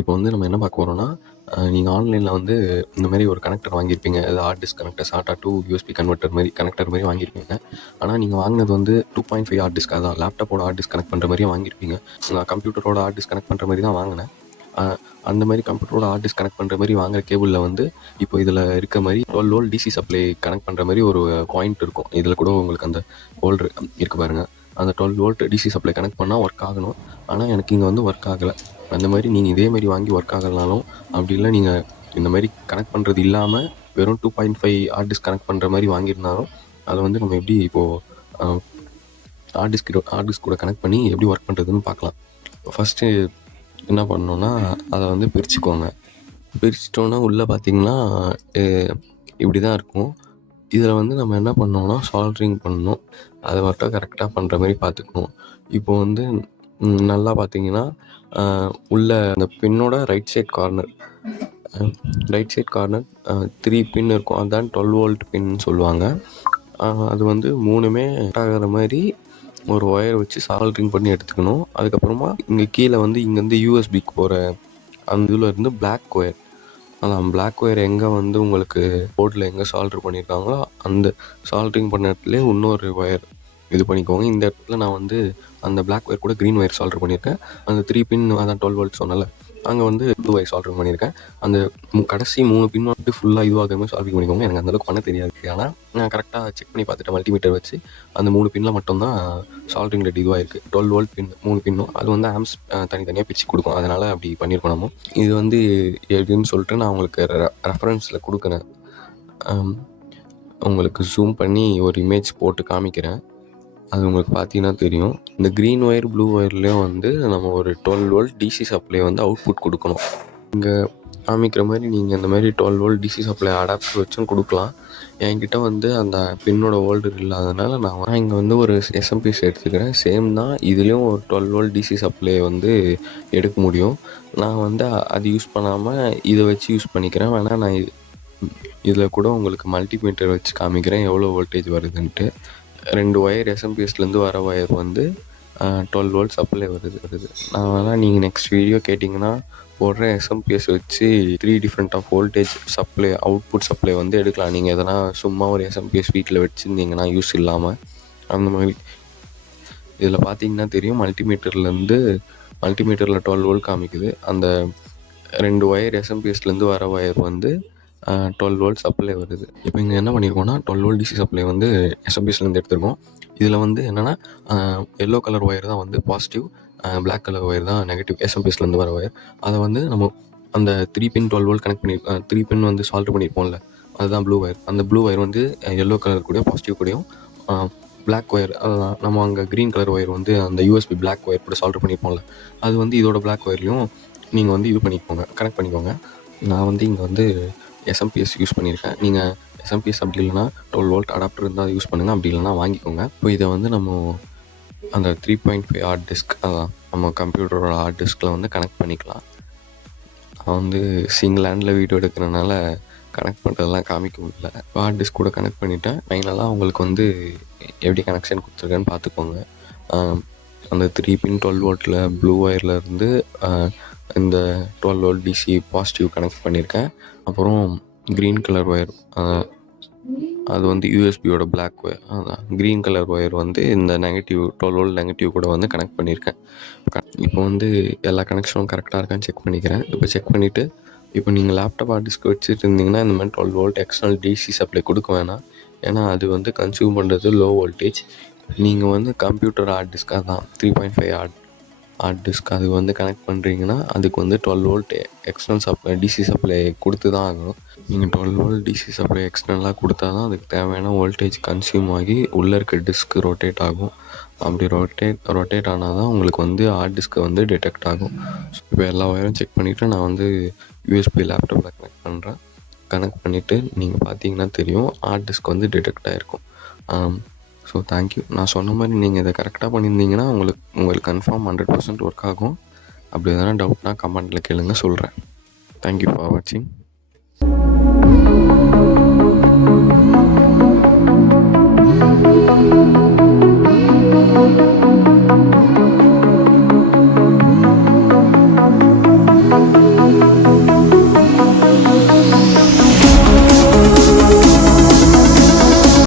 இப்போ வந்து நம்ம என்ன பார்க்க போகிறோம்னா, நீங்கள் ஆன்லைனில் வந்து இந்த மாதிரி ஒரு கனெக்டர் வாங்கியிருப்பீங்க. அது hard disk connector SATA to USB converter மாதிரி கனெக்டர் மாதிரி வாங்கியிருப்பீங்க. ஆனால் நீங்கள் வாங்கினது வந்து 2.5 ஹார்ட் டிஸ்க், அதான் லேப்டாப்போட ஹார்ட் டிஸ்க் கனெக்ட் பண்ணுற மாதிரியே வாங்கியிருப்பீங்க. நான் கம்ப்யூட்டரோட ஹார்ட் டிஸ்க் கனெக்ட் பண்ணுற மாதிரி தான் வாங்கினேன். அந்த மாதிரி கம்ப்யூட்டரோட ஹார்ட் டிஸ்க் கனெக்ட் பண்ணுற மாதிரி வாங்குற கேபிளில் வந்து இப்போ இதில் இருக்க மாதிரி 12 வோல்ட் டிசி சப்ளை கனெக்ட் பண்ணுற மாதிரி ஒரு பாயிண்ட் இருக்கும். இதில் கூட உங்களுக்கு அந்த ஹோல்டர் இருக்குது பாருங்கள். அந்த 12 வோல்ட் டிசி சப்ளை கனெக்ட் பண்ணால் ஒர்க் ஆகணும். ஆனால் எனக்கு இங்கே வந்து ஒர்க் ஆகலை. அந்த மாதிரி நீங்கள் இதே மாதிரி வாங்கி ஒர்க் ஆகலனாலும், அப்படி இல்லை நீங்கள் இந்த மாதிரி கனெக்ட் பண்ணுறது இல்லாமல் வெறும் 2.5 ஹார்ட் டிஸ்க் கனெக்ட் பண்ணுற மாதிரி வாங்கியிருந்தாலும் அதை வந்து நம்ம எப்படி இப்போது ஹார்ட் டிஸ்க் கூட கனெக்ட் பண்ணி எப்படி ஒர்க் பண்ணுறதுன்னு பார்க்கலாம். ஃபஸ்ட்டு என்ன பண்ணணுன்னா, அதை வந்து பிரிச்சுக்கோங்க. பிரிச்சிட்டோன்னா உள்ளே பார்த்தீங்கன்னா இப்படி தான் இருக்கும். இதில் வந்து நம்ம என்ன பண்ணோம்னா சால்ட்ரிங் பண்ணணும். அதை மட்டும் கரெக்டாக பண்ணுற மாதிரி பார்த்துக்கணும். இப்போது வந்து நல்லா பார்த்தீங்கன்னா உள்ள அந்த பின்னோட ரைட் சைட் கார்னர் 3 பின் இருக்கும். அதுதான் 12 வோல்ட் பின்னு சொல்லுவாங்க. அது வந்து 3மே ஆகிற மாதிரி ஒரு ஒயர் வச்சு சால்ட்ரிங் பண்ணி எடுத்துக்கணும். அதுக்கப்புறமா இங்கே கீழே வந்து இங்கேருந்து யூஎஸ்பிக்கு போகிற அந்த இதில் இருந்து பிளாக் ஒயர், அதான் பிளாக் ஒயர் எங்கே வந்து உங்களுக்கு போர்டில் எங்கே சால்ட்ரு பண்ணியிருக்காங்களோ அந்த சால்ட்ரிங் பண்ண இடத்துலேயே இன்னொரு ஒயர் இது பண்ணிக்கோங்க. இந்த இடத்துல நான் வந்து அந்த பிளாக் ஒயர் கூட க்ரீன் ஒயர் சால்ட்ரு பண்ணியிருக்கேன். அந்த 3 பின் அதான் 12 வோல்ட் சொன்னல, அங்கே வந்து ப்ளூ ஒயர் சால்ட்ரிங் பண்ணியிருக்கேன். அந்த கடைசி 3 பின் வந்து ஃபுல்லாக இதுவாகாமல் சால்ட்ரிங் பண்ணிக்கோங்க. எனக்கு அந்தளவுக்கு பண்ண தெரியாது. ஆனால் நான் கரெக்டாக செக் பண்ணி பார்த்துட்டேன். மல்டிமீட்டர் வச்சு அந்த 3 பின்னில் மட்டும்தான் சால்ட்ரிங் ரேட் இதுவாக இருக்குது. 12 வோல்ட் பின் 3 பின்னும் அது வந்து ஆம்ஸ் தனித்தனியாக பிரித்து கொடுக்கும். அதனால் அப்படி பண்ணியிருக்கோம் நம்ம. இது வந்து எப்படின்னு சொல்லிட்டு நான் உங்களுக்கு ரெஃபரன்ஸில் கொடுக்குறேன். உங்களுக்கு ஜூம் பண்ணி ஒரு இமேஜ் போட்டு காமிக்கிறேன். அது உங்களுக்கு பார்த்தீங்கன்னா தெரியும். இந்த க்ரீன் ஒயர் ப்ளூ ஒயர்லேயும் வந்து நம்ம ஒரு 12 வோல்ட் டிசி சப்ளை வந்து அவுட்புட் கொடுக்கணும். இங்கே காமிக்கிற மாதிரி நீங்கள் இந்த மாதிரி 12 வோல்ட் டிசி சப்ளை அடாப்டர் வச்சும் கொடுக்கலாம். என்கிட்ட வந்து அந்த பின்னோட ஹோல்டர் இல்லாதனால நான் இங்கே வந்து ஒரு எஸ்எம்பிஎஸ் எடுத்துக்கிறேன். சேம் தான், இதுலேயும் ஒரு 12 வோல்ட் டிசி சப்ளை வந்து எடுக்க முடியும். நான் வந்து அது யூஸ் பண்ணாமல் இதை வச்சு யூஸ் பண்ணிக்கிறேன். வேணால் நான் இதில் கூட உங்களுக்கு மல்டிமீட்டர் வச்சு காமிக்கிறேன் எவ்வளோ வோல்டேஜ் வருதுன்ட்டு. 2 ஒயர் எஸ்எம்பிஎஸ்லேருந்து வர ஒயர் வந்து 12 வோல்ட் சப்ளை வருது. நான் வேணால் நீங்கள் நெக்ஸ்ட் வீடியோ கேட்டிங்கன்னா போடுற எஸ்எம்பிஎஸ் வச்சு 3 different of voltage supply output supply வந்து எடுக்கலாம். நீங்கள் எதனா சும்மா ஒரு எஸ்எம்பிஎஸ் வீட்டில் வச்சுருந்தீங்கன்னா யூஸ் இல்லாமல் அந்த மாதிரி. இதில் பார்த்தீங்கன்னா தெரியும், மல்டிமீட்டரில் 12 வோல்ட் காமிக்குது. அந்த 2 ஒயர் எஸ்எம்பிஎஸ்லேருந்து வர ஒயர் வந்து 12 வோல்ட் சப்ளை வருது. இப்போ இங்கே என்ன பண்ணியிருக்கோம்னா 12 வோல்ட் டிசி சப்ளை வந்து எஸ்எம்பிஎஸ்லேருந்து எடுத்துருக்கோம். இதில் வந்து என்னென்னா எல்லோ கலர் ஒயர் தான் வந்து பாசிட்டிவ், பிளாக் கலர் ஒயர் தான் நெகட்டிவ். எஸ்எம்பிஎஸ்லேருந்து வர ஒயர் அதை வந்து நம்ம அந்த 3 பின் 12 வோல்ட் கனெக்ட் பண்ணி 3 பின் வந்து சால்வ் பண்ணியிருப்போம்ல, அதுதான் ப்ளூ ஒயர். அந்த ப்ளூ ஒயர் வந்து எல்லோ கலர் கூடயும் பாசிட்டிவ் கூடயும், பிளாக் ஒயர் நம்ம அங்கே க்ரீன் கலர் ஒயர் வந்து அந்த யூஎஸ்பி பிளாக் ஒயர் கூட சால்வ் பண்ணியிருப்போம்ல, அது வந்து இதோட பிளாக் ஒயர்லையும் நீங்கள் வந்து இது பண்ணிக்கோங்க, கனெக்ட் பண்ணிக்கோங்க. நான் வந்து இங்கே வந்து எஸ்எம்பிஎஸ் யூஸ் பண்ணியிருக்கேன். நீங்கள் எஸ்எம்பிஎஸ் அப்படி இல்லைனா 12 வோல்ட் அடாப்டர் இருந்தால் யூஸ் பண்ணுங்கள், அப்படி இல்லைனா வாங்கிக்கோங்க. இப்போ இதை வந்து நம்ம அந்த 3.5 ஹார்ட் டிஸ்க், அதான் நம்ம கம்ப்யூட்டரோட ஹார்ட் டிஸ்கில் வந்து கனெக்ட் பண்ணிக்கலாம். நான் வந்து சிங்கிள் ஹேண்டில் வீடியோ எடுக்கிறனால கனெக்ட் பண்ணுறதெல்லாம் காமிக்க முடியல. ஹார்ட் டிஸ்க் கூட கனெக்ட் பண்ணிவிட்டேன். ஃபைனலாக உங்களுக்கு வந்து எப்படி கனெக்ஷன் கொடுத்துருக்கேன்னு பார்த்துக்கோங்க. அந்த 3 பின் 12 வோல்ட்டில் ப்ளூ ஒயரில் இருந்து இந்த 12 வோல்ட் டிசி பாசிட்டிவ் கனெக்ட் பண்ணியிருக்கேன். அப்புறம் க்ரீன் கலர் ஒயர் அது வந்து யூஎஸ்பியோட பிளாக் ஒயர், அதான் க்ரீன் கலர் ஒயர் வந்து இந்த நெகட்டிவ் 12 வோல்ட் நெகட்டிவ் கூட வந்து கனெக்ட் பண்ணியிருக்கேன். இப்போ வந்து எல்லா கனெக்ஷனும் கரெக்டாக இருக்கான்னு செக் பண்ணிக்கிறேன். இப்போ செக் பண்ணிவிட்டு, இப்போ நீங்கள் லேப்டாப் ஹார்ட் டிஸ்க் வச்சுட்டு இருந்தீங்கன்னா இந்த மாதிரி 12 வோல்ட் எக்ஸ்டர்னல் டிசி சப்ளை கொடுக்க வேணாம். ஏன்னா அது வந்து கன்சியூம் பண்ணுறது லோ வோல்டேஜ். நீங்கள் வந்து கம்ப்யூட்டர் ஹார்ட் டிஸ்க்காக தான் 3.5 ஹார்ட் டிஸ்க் அது வந்து கனெக்ட் பண்ணுறீங்கன்னா அதுக்கு வந்து 12 volt external supply DC supply கொடுத்து தான் ஆகணும். நீங்கள் 12 வோல்ட் டிசி சப்ளை எக்ஸ்டர்னலாக கொடுத்தா தான் அதுக்கு தேவையான வோல்டேஜ் கன்சியூம் ஆகி உள்ளே இருக்க டிஸ்க்கு ரொட்டேட் ஆகும். அப்படி ரொட்டேட் ஆனால் தான் உங்களுக்கு வந்து ஹார்ட் டிஸ்க்கு வந்து டிடெக்ட் ஆகும். ஸோ இப்போ எல்லா ஒயரும் செக் பண்ணிவிட்டு நான் வந்து யூஎஸ்பி லேப்டாப்பில் கனெக்ட் பண்ணிவிட்டு நீங்கள் பார்த்தீங்கன்னா தெரியும் ஹார்ட் டிஸ்க் வந்து டிடெக்ட் ஆகிருக்கும். So thank you. நான் சொன்ன மாதிரி நீங்கள் இதை கரெக்டாக பண்ணியிருந்தீங்கன்னா உங்களுக்கு கன்ஃபார்ம் 100% ஒர்க் ஆகும். அப்படி எதனா டவுட்னா கமெண்ட்டில் கேளுங்க, சொல்கிறேன். தேங்க்யூ ஃபார் வாட்சிங்.